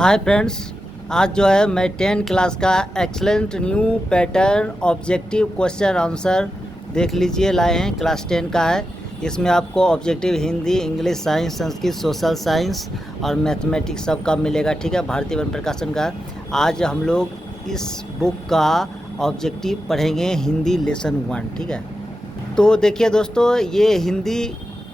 Hi friends, आज जो है मैं 10 क्लास का excellent new pattern objective question answer देख लीजिए लाए हैं। क्लास 10 का है। इसमें आपको objective Hindi, English, science, Sanskrit, social science और मैथमेटिक्स सब का मिलेगा। ठीक है, भारतीय वन प्रकाशन का। आज हम लोग इस बुक का ऑब्जेक्टिव पढ़ेंगे हिंदी लेसन 1। ठीक है, तो देखिए दोस्तों, ये हिंदी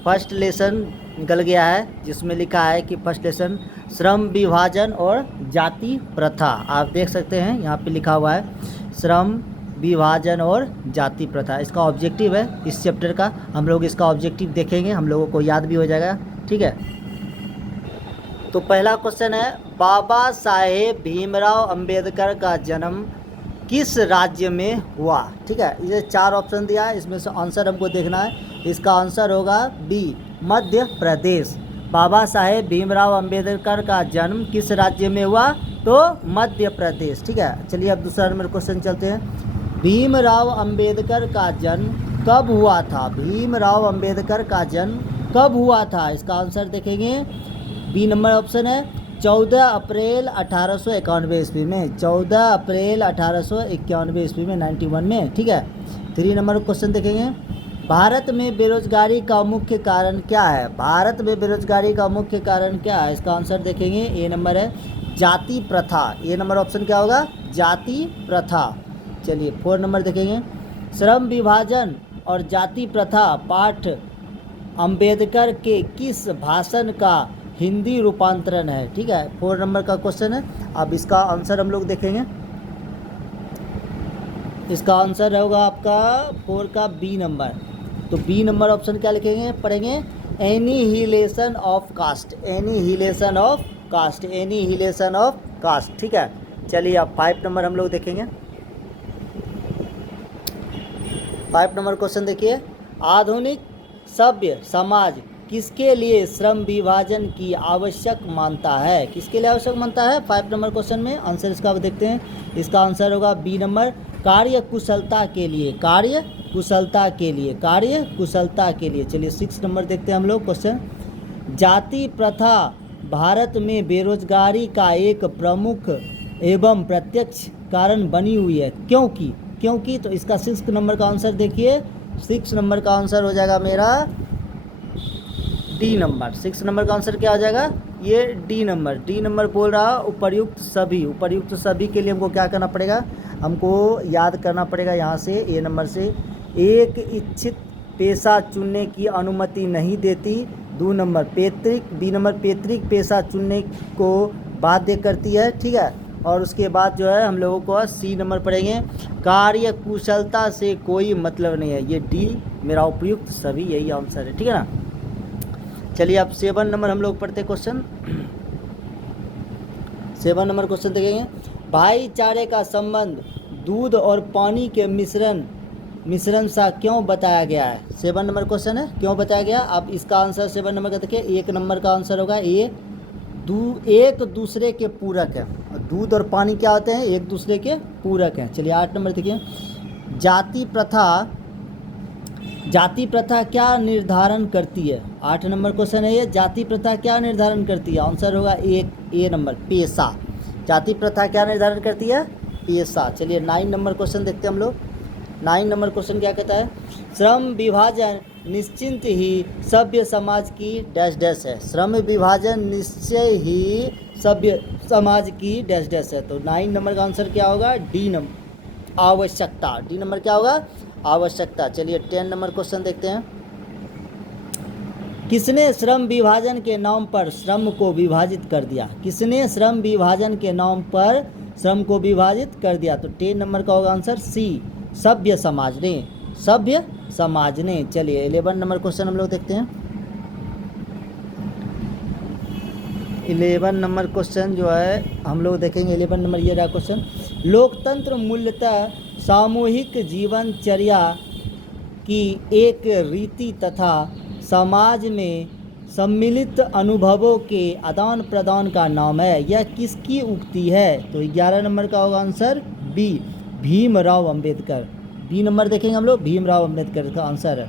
फर्स्ट लेसन निकल गया है, जिसमें लिखा है कि फर्स्ट लेसन श्रम विभाजन और जाति प्रथा। आप देख सकते हैं यहाँ पे लिखा हुआ है श्रम विभाजन और जाति प्रथा। इसका ऑब्जेक्टिव है इस चैप्टर का। हम लोग इसका ऑब्जेक्टिव देखेंगे, हम लोगों को याद भी हो जाएगा। ठीक है, तो पहला क्वेश्चन है, बाबा साहेब भीमराव अंबेडकर का जन्म किस राज्य में हुआ। ठीक है, ये 4 ऑप्शन दिया है, इसमें से आंसर हमको देखना है। इसका आंसर होगा बी, मध्य प्रदेश। बाबा साहेब भीमराव अंबेडकर का जन्म किस राज्य में हुआ, तो मध्य प्रदेश। ठीक है, चलिए अब दूसरा नंबर क्वेश्चन चलते हैं। भीमराव अंबेडकर का जन्म कब हुआ था। भीमराव अंबेडकर का जन्म कब हुआ था, इसका आंसर देखेंगे। बी नंबर ऑप्शन है 14 अप्रैल 1891 ईस्वी में। 14 अप्रैल 1891 ईस्वी में, 91 में। ठीक है, 3 नंबर क्वेश्चन देखेंगे। भारत में बेरोजगारी का मुख्य कारण क्या है। भारत में बेरोजगारी का मुख्य कारण क्या है, इसका आंसर देखेंगे। ए नंबर है जाति प्रथा। ए नंबर ऑप्शन क्या होगा, जाति प्रथा। चलिए 4 नंबर देखेंगे। श्रम विभाजन और जाति प्रथा पाठ अंबेडकर के किस भाषण का हिंदी रूपांतरण है। ठीक है, 4 नंबर का क्वेश्चन है। अब इसका आंसर हम लोग देखेंगे। इसका आंसर होगा आपका 4 का बी नंबर। तो बी नंबर ऑप्शन क्या लिखेंगे, पढ़ेंगे annihilation of caste. Annihilation of caste, annihilation of caste. ठीक है, चलिए अब 5 नंबर हम लोग देखेंगे। 5 नंबर क्वेश्चन देखिए, आधुनिक सभ्य समाज किसके लिए श्रम विभाजन की आवश्यक मानता है। किसके लिए आवश्यक मानता है, 5 नंबर क्वेश्चन में आंसर इसका देखते हैं। इसका आंसर होगा बी नंबर, कार्य कुशलता के लिए। कार्य कुशलता के लिए, कार्य कुशलता के लिए। चलिए 6 नंबर देखते हैं हम लोग क्वेश्चन। जाति प्रथा भारत में बेरोजगारी का एक प्रमुख एवं प्रत्यक्ष कारण बनी हुई है, क्योंकि तो इसका 6 नंबर का आंसर देखिए। 6 नंबर का आंसर हो जाएगा मेरा डी नंबर। 6 नंबर का आंसर क्या हो जाएगा, ये डी नंबर। डी नंबर बोल रहा उपर्युक्त सभी। उपर्युक्त सभी के लिए हमको क्या करना पड़ेगा, हमको याद करना पड़ेगा यहाँ से, ए नंबर से। एक इच्छित पेशा चुनने की अनुमति नहीं देती। 2 नंबर पैतृक, बी नंबर पैतृक पेशा चुनने को बाध्य करती है। ठीक है, और उसके बाद जो है हम लोगों को सी नंबर पढ़ेंगे, कार्य कुशलता से कोई मतलब नहीं है। ये डी मेरा उपयुक्त सभी, यही आंसर है। ठीक है ना, चलिए अब 7 नंबर हम लोग पढ़ते क्वेश्चन। 7 नंबर क्वेश्चन देखेंगे, भाईचारे का संबंध दूध और पानी के मिश्रण सा क्यों बताया गया है। 7 नंबर क्वेश्चन है, क्यों बताया गया। अब इसका आंसर 7 नंबर का देखिए। 1 नंबर का आंसर होगा ए, एक दूसरे के पूरक है। दूध और पानी क्या होते हैं, एक दूसरे के पूरक हैं। चलिए 8 नंबर देखिए, जाति प्रथा क्या निर्धारण करती है। 8 नंबर क्वेश्चन है ये, जाति प्रथा क्या निर्धारण करती है। आंसर होगा ए नंबर, पेशा। जाति प्रथा क्या निर्धारण करती है, पेशा। चलिए 9 नंबर क्वेश्चन देखते हैं हम लोग। 9 नंबर क्वेश्चन क्या कहता है, श्रम विभाजन निश्चित ही सभ्य समाज की डैश डैश है। श्रम विभाजन निश्चय ही सभ्य समाज की डैश डैश है। तो 9 नंबर का आंसर क्या होगा, डी नंबर, आवश्यकता। डी नंबर क्या होगा, आवश्यकता। चलिए 10 नंबर क्वेश्चन देखते हैं। किसने श्रम विभाजन के नाम पर श्रम को विभाजित कर दिया। किसने श्रम विभाजन के नाम पर श्रम को विभाजित कर दिया। तो 10 नंबर का होगा आंसर सी, सभ्य समाज ने। सभ्य समाज ने। चलिए 11 नंबर क्वेश्चन हम लोग देखते हैं। 11 नंबर क्वेश्चन जो है हम लोग देखेंगे। 11 नंबर ये रहा क्वेश्चन, लोकतंत्र मूलतः सामूहिक जीवनचर्या की एक रीति तथा समाज में सम्मिलित अनुभवों के आदान प्रदान का नाम है। यह किसकी उक्ति है। तो 11 नंबर का होगा answer B, Bhimrao Ambedkar. B number देखेंगे हम लोग, भीमराव अंबेडकर का आंसर है।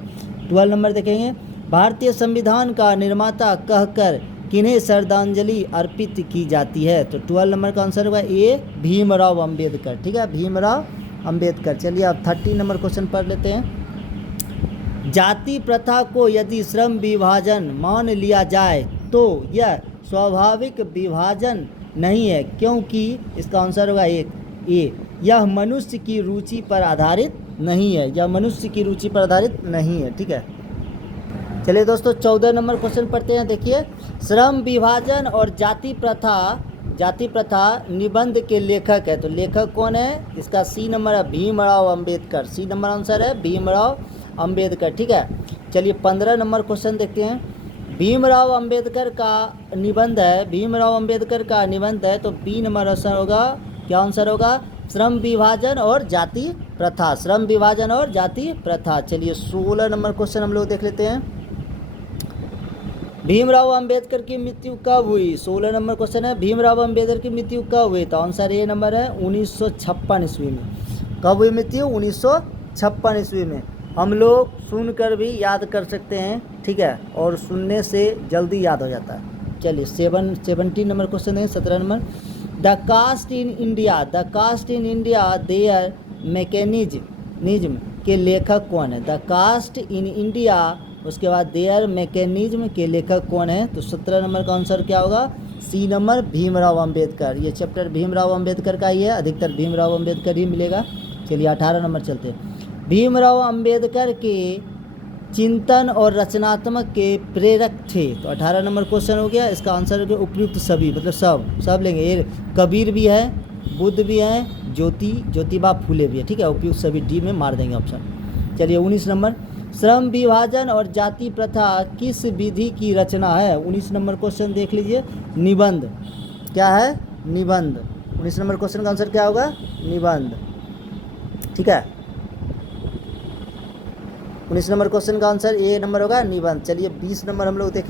12 नंबर देखेंगे, भारतीय संविधान का निर्माता कहकर किन्हें श्रद्धांजलि अर्पित की जाती है? तो 12 नंबर का आंसर होगा ए, भीमराव अंबेडकर। ठीक है, भीमराव अंबेडकर। चलिए अब 30 नंबर क्वेश्चन पढ़ लेते हैं। जाति प्रथा को यदि श्रम विभाजन मान लिया जाए तो यह स्वाभाविक विभाजन नहीं है, क्योंकि इसका आंसर होगा ए, यह मनुष्य की रुचि पर आधारित नहीं है, यह मनुष्य की रुचि पर आधारित नहीं है। ठीक है, चलिए दोस्तों 14 नंबर क्वेश्चन पढ़ते हैं। देखिए, श्रम विभाजन और जाति प्रथा निबंध के लेखक है, तो लेखक कौन है? इसका सी नंबर है, Bhimrao Ambedkar. C number answer है भीमराव अंबेडकर। ठीक है, चलिए 15 नंबर क्वेश्चन देखते हैं। भीमराव अंबेडकर का निबंध है, भीमराव अंबेडकर का निबंध है, तो बी नंबर आंसर होगा। क्या आंसर होगा? श्रम विभाजन और जाति प्रथा, श्रम विभाजन और जाति प्रथा। चलिए 16 नंबर क्वेश्चन हम लोग देख लेते हैं। भीमराव अंबेडकर की मृत्यु कब हुई? 16 नंबर क्वेश्चन है, भीमराव अंबेडकर की मृत्यु कब हुई? तो आंसर ए नंबर है 1956 ईस्वी में। कब हुई मृत्यु? 1956 ईस्वी में। हम लोग सुनकर भी याद कर सकते हैं, ठीक है, और सुनने से जल्दी याद हो जाता है। चलिए 17 नंबर क्वेश्चन है, 17 number. The caste in India their mechanism के लेखक कौन है? द कास्ट इन इंडिया, उसके बाद देयर मैकेनिज्म के लेखक कौन है? तो 17 नंबर का आंसर क्या होगा? C number, Bhimrao Ambedkar. ये चैप्टर भीमराव अंबेडकर का ही है, अधिकतर भीमराव अंबेडकर ही मिलेगा। चलिए 18 नंबर चलते हैं। भीमराव अंबेडकर के चिंतन और रचनात्मक के प्रेरक थे, तो 18 नंबर क्वेश्चन हो गया। इसका आंसर हो गया उपयुक्त सभी, मतलब सब लेंगे। ये कबीर भी है, बुद्ध भी है, ज्योतिबा फूले भी है। ठीक है, उपयुक्त सभी डी में मार देंगे ऑप्शन। चलिए 19 नंबर, श्रम विभाजन और जाति प्रथा किस विधि की रचना है? 19 नंबर क्वेश्चन देख लीजिए, निबंध। क्या है? निबंध। 19 नंबर क्वेश्चन का आंसर क्या होगा? निबंध। ठीक है, 19 नंबर क्वेश्चन का आंसर ए नंबर होगा, निबंध। चलिए 20 नंबर हम लोग देखेंगे।